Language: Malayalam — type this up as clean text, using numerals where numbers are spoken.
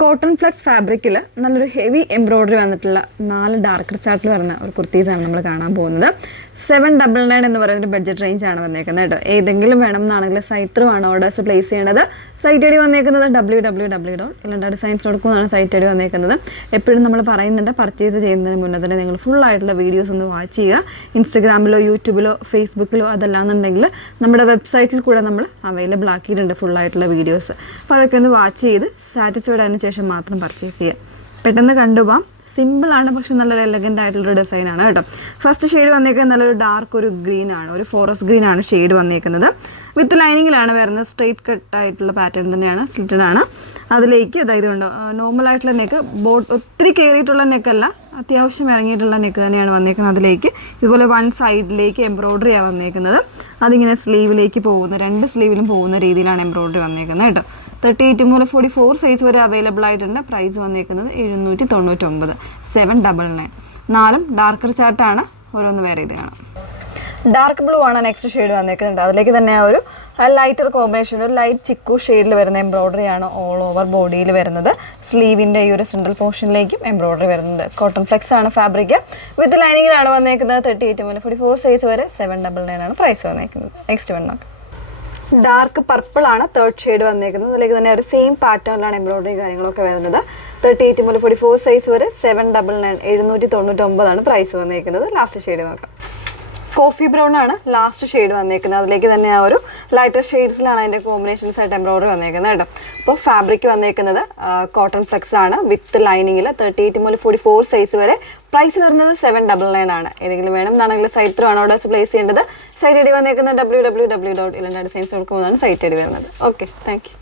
കോട്ടൺ ഫ്ലെക്സ് ഫാബ്രിക്കിൽ നല്ലൊരു ഹെവി എംബ്രോയിഡറി വന്നിട്ടുള്ള 4 ഡാർക്കർ ചാർട്ടിൽ വരുന്ന ഒരു കുർത്തീസാണ് നമ്മൾ കാണാൻ പോകുന്നത്. 799 എന്ന് പറയുന്ന ഒരു ബഡ്ജറ്റ് റേഞ്ച് ആണ് വന്നേക്കുന്നത് കേട്ടോ. ഏതെങ്കിലും വേണം എന്നാണെങ്കിൽ സൈറ്റ് ത്രൂ ആണ് ഓർഡേഴ്സ് പ്ലേസ് ചെയ്യേണ്ടത്. സൈറ്റ് ഐ ഡി വന്നേക്കുന്നത് www.ilandadesigns.com ആണ് സൈറ്റ് ഐ ഡി വന്നേക്കുന്നത്. എപ്പോഴും നമ്മൾ പറയുന്നുണ്ട് പർച്ചേസ് ചെയ്യുന്നതിന് മുന്നേ തന്നെ നിങ്ങൾ ഫുൾ ആയിട്ടുള്ള വീഡിയോസ് ഒന്ന് വാച്ച് ചെയ്യുക. ഇൻസ്റ്റഗ്രാമിലോ യൂട്യൂബിലോ ഫേസ്ബുക്കിലോ അതല്ലാന്നുണ്ടെങ്കിൽ നമ്മുടെ വെബ്സൈറ്റിൽ കൂടെ നമ്മൾ അവൈലബിൾ ആക്കിയിട്ടുണ്ട് ഫുൾ ആയിട്ടുള്ള വീഡിയോസ്. അപ്പോൾ അതൊക്കെ ഒന്ന് വാച്ച് ചെയ്ത് സാറ്റിസ്ഫൈഡ് ആയതിനു ശേഷം മാത്രം പർച്ചേസ് ചെയ്യുക. പെട്ടെന്ന് കണ്ടുപോകാം. സിമ്പിളാണ്, പക്ഷെ നല്ലൊരു എലഗൻ്റ് ആയിട്ടുള്ളൊരു ഡിസൈനാണ് കേട്ടോ. ഫസ്റ്റ് ഷെയ്ഡ് വന്നേക്കുന്നത് നല്ലൊരു ഡാർക്ക് ഒരു ഗ്രീൻ ആണ്, ഒരു ഫോറസ്റ്റ് ഗ്രീൻ ആണ് ഷെയ്ഡ് വന്നേക്കുന്നത്. വിത്ത് ലൈനിങ്ങിലാണ് വരുന്നത്. സ്ട്രെയിറ്റ് കട്ട് ആയിട്ടുള്ള പാറ്റേൺ തന്നെയാണ്, സ്ലിറ്റഡ് ആണ്. അതിലേക്ക് അതായത് കൊണ്ട് നോർമലായിട്ടുള്ള നെക്ക്, ഒത്തിരി കയറിയിട്ടുള്ള നെക്കല്ല, അത്യാവശ്യം ഇറങ്ങിയിട്ടുള്ള നെക്ക് തന്നെയാണ് വന്നേക്കുന്നത്. അതിലേക്ക് ഇതുപോലെ വൺ സൈഡിലേക്ക് എംബ്രോയ്ഡറിയാണ് വന്നേക്കുന്നത്. അതിങ്ങനെ സ്ലീവിലേക്ക് പോകുന്ന, 2 സ്ലീവിലും പോകുന്ന രീതിയിലാണ് എംബ്രോയ്ഡറി വന്നേക്കുന്നത് കേട്ടോ. 38 മുതൽ 44 സൈസ് വരെ അവൈലബിൾ ആയിട്ടുണ്ട്. പ്രൈസ് വന്നേക്കുന്നത് 799, 799. 4 ഡാർക്കർ ചാർട്ടാണ്, ഓരോന്ന് വേറെ ഇത് കാണാം. ഡാർക്ക് ബ്ലൂ ആണ് നെക്സ്റ്റ് ഷെയ്ഡ് വന്നേക്കുന്നുണ്ട്. അതിലേക്ക് തന്നെ ഒരു ലൈറ്റർ കോമ്പിനേഷൻ, ഒരു ലൈറ്റ് ചിക്കു ഷെയ്ഡിൽ വരുന്ന എംബ്രോയ്ഡറി ആണ് ഓൾ ഓവർ ബോഡിയിൽ വരുന്നത്. സ്ലീവിൻ്റെ ഈ ഒരു സെൻട്രൽ പോർഷനിലേക്കും എംബ്രോയ്ഡറി വരുന്നുണ്ട്. കോട്ടൺ ഫ്ലെക്സ് ആണ് ഫാബ്രിക്. വിത്ത് ലൈനിങ്ങിലാണ് വന്നേക്കുന്നത്. 38 മുതൽ 44 സൈസ് വരെ 799 ആണ് പ്രൈസ് വന്നേക്കുന്നത്. നെക്സ്റ്റ് വൺ നോക്കാം. ഡാർക്ക് പർപ്പിൾ ആണ് തേർഡ് ഷെയ്ഡ് വന്നേക്കുന്നത്. അതിലേക്ക് തന്നെ ഒരു സെയിം പാറ്റേണിലാണ് എംബ്രോയ്ഡറി കാര്യങ്ങളൊക്കെ വരുന്നത്. 38 മുതൽ 44 സൈസ് വരെ 799, 799 ആണ് പ്രൈസ് വന്നേക്കുന്നത്. ലാസ്റ്റ് ഷെയ്ഡ് നോക്കാം. കോഫി ബ്രൗൺ ആണ് ലാസ്റ്റ് ഷെയ്ഡ് വന്നേക്കുന്നത്. അതിലേക്ക് തന്നെ ആ ഒരു ലൈറ്റർ ഷെയ്ഡ്സിലാണ് അതിൻ്റെ കോമ്പിനേഷൻസ് ആയിട്ട് എംബ്രോയ്ഡറി വന്നേക്കുന്നത് കേട്ടോ. അപ്പോൾ ഫാബ്രിക് വന്നേക്കുന്നത് കോട്ടൺ ഫ്ലെക്സ് ആണ് വിത്ത് ലൈനിങ്ങിൽ. 38 മുതൽ 44 സൈസ് വരെ പ്രൈസ് വരുന്നത് 799 ആണ്. ഏതെങ്കിലും വേണം എന്നാണെങ്കിൽ സൈറ്റ് ത്രൂ ആണ് ഓർഡേഴ്സ് പ്ലേസ് ചെയ്യേണ്ടത്. സൈറ്റ് ഐ ഡി വന്നേക്കുന്നത് www.ilandadesigns.com ആണ് സൈറ്റ് ഐ ഡി വരുന്നത്. Okay, thank you.